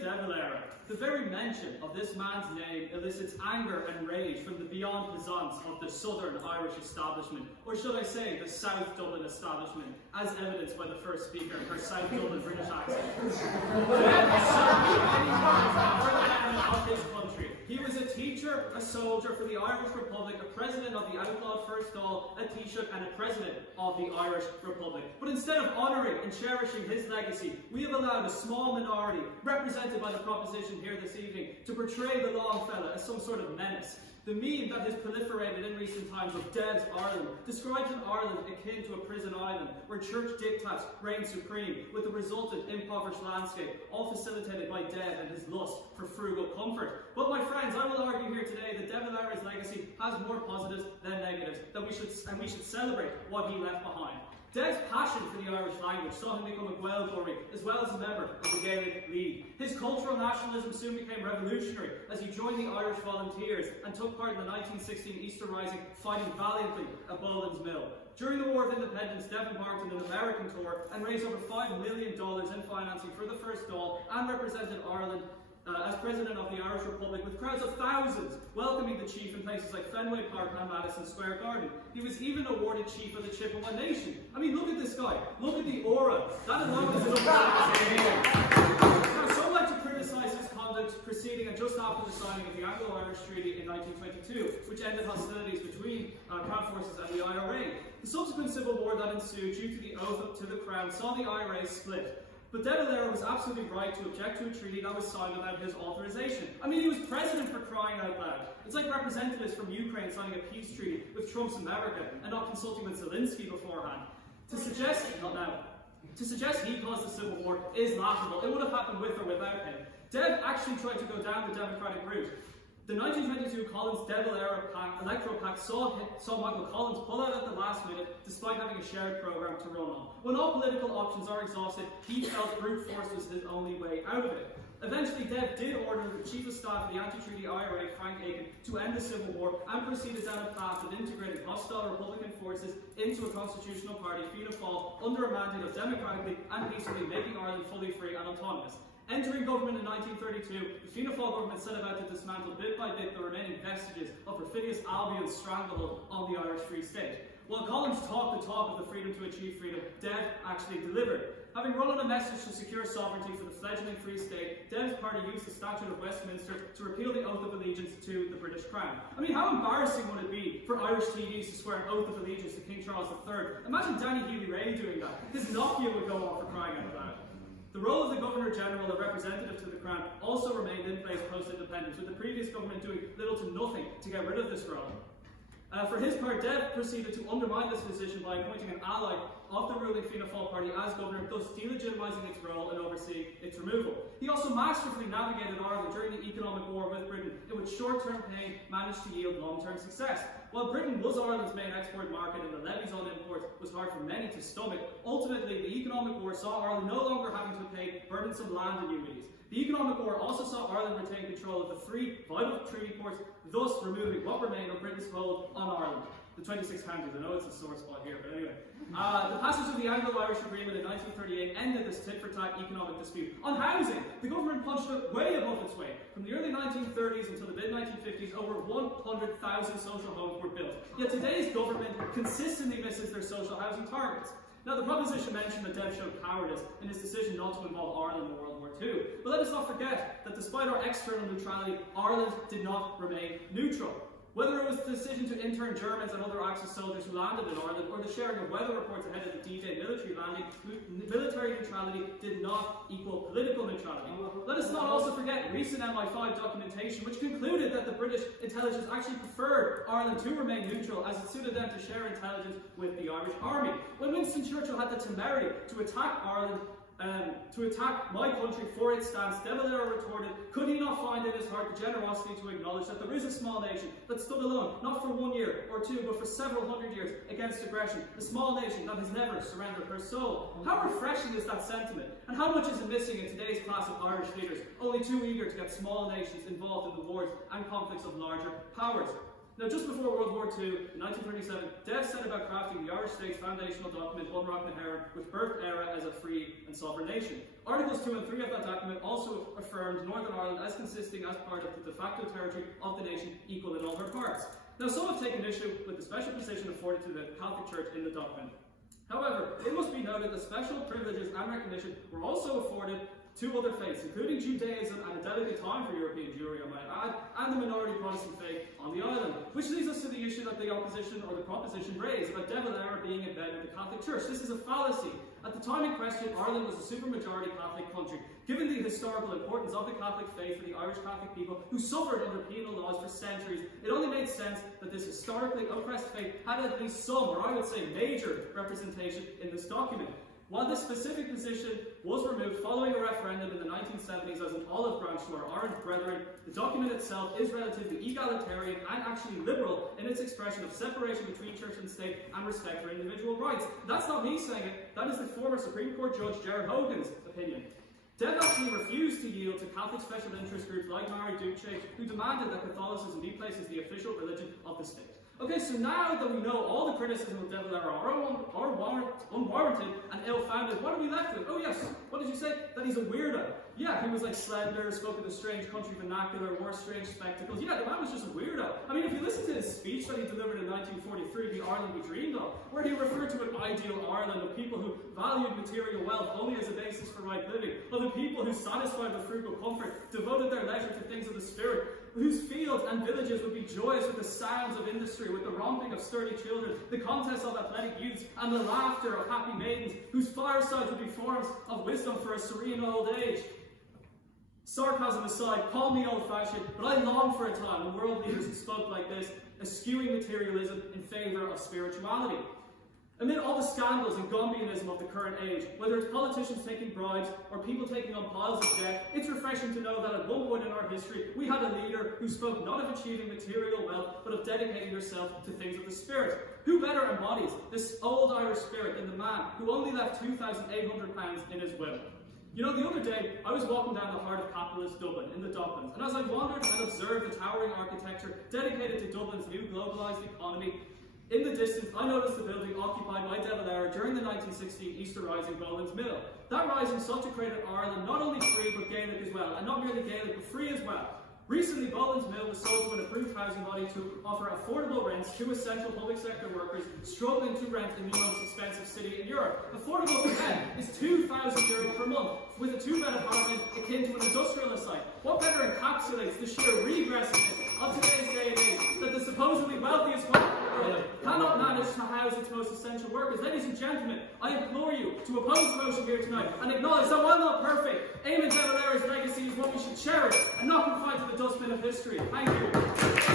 Eamon DeValera. The very mention of this man's name elicits anger and rage from the beyond pleasance of the Southern Irish establishment, or should I say the South Dublin establishment, as evidenced by the first speaker and her South Dublin British accent. Of this country. He was a teacher, a soldier for the Irish Republic, a president of the outlawed First Dáil, a Taoiseach, and a president of the Irish Republic. But instead of honouring and cherishing his legacy, we have allowed a small minority, represented by the proposition here this evening, to portray the long fella as some sort of menace. The meme that has proliferated in recent times of Dev's Ireland describes an Ireland akin to a prison island, where church diktats reign supreme, with the resultant impoverished landscape, all facilitated by Dev and his lust for frugal comfort. But my friends, I will argue here today that DeValera's legacy has more positives than negatives, and we should celebrate what he left behind. Dev's passion for the Irish language saw him become a Gaeilgeoirí, as well as a member of the Gaelic League. His cultural nationalism soon became revolutionary as he joined the Irish Volunteers and took part in the 1916 Easter Rising, fighting valiantly at Boland's Mill. During the War of Independence, Dev embarked on an American tour and raised over $5 million in financing for the First Dáil and represented Ireland as President of the Irish Republic, with crowds of thousands welcoming the chief in places like Fenway Park and Madison Square Garden. He was even awarded Chief of the Chippewa Nation. I mean, look at this guy. Look at the aura. That alone is enough. Now, some like to criticise his conduct preceding and just after the signing of the Anglo-Irish Treaty in 1922, which ended hostilities between Crown forces and the IRA. The subsequent civil war that ensued due to the oath to the Crown saw the IRA split. But DeValera was absolutely right to object to a treaty that was signed without his authorization. I mean, he was president, for crying out loud. It's like representatives from Ukraine signing a peace treaty with Trump's America and not consulting with Zelensky beforehand. To suggest he caused the Civil War is laughable. It would have happened with or without him. Dev actually tried to go down the Democratic route. The 1922 Collins-DeValera electoral pact saw Michael Collins pull out at the last minute, despite having a shared programme to run on. When all political options are exhausted, he felt brute force was his only way out of it. Eventually, Dev did order the Chief of Staff of the anti-treaty IRA, Frank Aiken, to end the Civil War and proceeded down a path of integrating hostile Republican forces into a constitutional party, Fianna Fáil, under a mandate of democratically and peacefully making Ireland fully free and autonomous. Entering government in 1932, the Fianna Fáil government set about to dismantle bit by bit the remaining vestiges of perfidious Albion's stranglehold on the Irish Free State. While Collins talked the talk of the freedom to achieve freedom, Dev actually delivered. Having run on a message to secure sovereignty for the fledgling Free State, Dev's party used the Statute of Westminster to repeal the Oath of Allegiance to the British Crown. I mean, how embarrassing would it be for Irish TVs to swear an Oath of Allegiance to King Charles III? Imagine Danny Healy-Rae doing that. His Nokia would go off for crying out loud. The role of the Governor-General, a representative to the Crown, also remained in place post-independence, with the previous government doing little to nothing to get rid of this role. For his part, Dev proceeded to undermine this position by appointing an ally of the ruling Fianna Fáil party as governor, thus delegitimizing its role and overseeing its removal. He also masterfully navigated Ireland during the economic war with Britain, in which short-term pain managed to yield long-term success. While Britain was Ireland's main export market and the levies on imports was hard for many to stomach, ultimately the economic war saw Ireland no longer having to pay burdensome land annuities. The economic war also saw Ireland retain control of the three vital treaty ports, thus removing what remained of Britain's hold on Ireland. The 26 counties, I know it's a sore spot here, but anyway. The passage of the Anglo-Irish Agreement in 1938 ended this tit-for-tat economic dispute. On housing, the government punched it way above its weight. From the early 1930s until the mid-1950s, over 100,000 social homes were built. Yet today's government consistently misses their social housing targets. Now, the proposition mentioned that Dev showed cowardice in his decision not to involve Ireland in World War II. But let us not forget that despite our external neutrality, Ireland did not remain neutral. Whether it was the decision to intern Germans and other Axis soldiers who landed in Ireland, or the sharing of weather reports ahead of the D-Day military landing, military neutrality did not equal political neutrality. Let us not also forget recent MI5 documentation, which concluded that the British intelligence actually preferred Ireland to remain neutral, as it suited them to share intelligence with the Irish army. When Winston Churchill had the temerity to attack Ireland, to attack my country for its stance, DeValera retorted, could he not find in his heart the generosity to acknowledge that there is a small nation that stood alone, not for 1 year or two, but for several hundred years against aggression, a small nation that has never surrendered her soul? How refreshing is that sentiment, and how much is it missing in today's class of Irish leaders, only too eager to get small nations involved in the wars and conflicts of larger powers? Now, just before World War II, in 1937, Dev set about crafting the Irish state's foundational document, Unrak na Héireann, which birthed Éire as a free and sovereign nation. Articles 2 and 3 of that document also affirmed Northern Ireland as consisting as part of the de facto territory of the nation, equal in all her parts. Now, some have taken issue with the special position afforded to the Catholic Church in the document. However, it must be noted that special privileges and recognition were also afforded to other faiths, including Judaism at a delicate time for European Jewry, I might add, and the minority Protestant faith on the island. Which leads us to the issue that the opposition or the proposition raised about DeValera being in bed with the Catholic Church. This is a fallacy. At the time in question, Ireland was a supermajority Catholic country. Given the historical importance of the Catholic faith for the Irish Catholic people who suffered under penal laws for centuries, it only made sense that this historically oppressed faith had at least some, or I would say major, representation in this document. While this specific position was removed following a referendum in the 1970s as an olive branch to our orange brethren, the document itself is relatively egalitarian and actually liberal in its expression of separation between church and state and respect for individual rights. That's not me saying it, that is the former Supreme Court Judge Gerard Hogan's opinion. Dev actually refused to yield to Catholic special interest groups like Mary Duce, who demanded that Catholicism be placed as the official religion of the state. Okay, so now that we know all the criticism of DeValera are unwarranted and ill-founded, what are we left with? Oh yes, what did you say? That he's a weirdo. Yeah, he was like slender, spoke in a strange country vernacular, wore strange spectacles. Yeah, the man was just a weirdo. I mean, if you listen to his speech that he delivered in 1943, The Ireland We Dreamed Of, where he referred to an ideal Ireland of people who valued material wealth only as a basis for right living, of the people who, satisfied with frugal comfort, devoted their leisure to things of the spirit, whose fields and villages would be joyous with the sounds of industry, with the romping of sturdy children, the contests of athletic youths, and the laughter of happy maidens, whose firesides would be forms of wisdom for a serene old age. Sarcasm aside, call me old-fashioned, but I long for a time when world leaders who spoke like this, eschewing materialism in favour of spirituality. Amid all the scandals and Gombianism of the current age, whether it's politicians taking bribes or people taking on piles of debt, it's refreshing to know that at one point in our history, we had a leader who spoke not of achieving material wealth, but of dedicating yourself to things of the spirit. Who better embodies this old Irish spirit than the man who only left £2,800 in his will? You know, the other day, I was walking down the heart of capitalist Dublin, in the Docklands, and as I wandered and observed the towering architecture dedicated to Dublin's new globalised economy, in the distance, I noticed the building occupied by DeValera during the 1916 Easter Rising Boland's Mill. That rising sought to create an Ireland not only free but Gaelic as well, and not merely Gaelic but free as well. Recently, Boland's Mill was sold to an approved housing body to offer affordable rents to essential public sector workers struggling to rent in the most expensive city in Europe. Affordable for them is €2,000 per month, with a two-bed apartment akin to an industrial site. What better encapsulates the sheer regressiveness of today's day and age that the supposedly wealthiest part of the world cannot manage to house its most essential workers? Ladies and gentlemen, I implore you to oppose the motion here tonight and acknowledge that while not perfect, Eamon DeValera's legacy is what we should cherish and not confine to the dustbin of history. Thank you.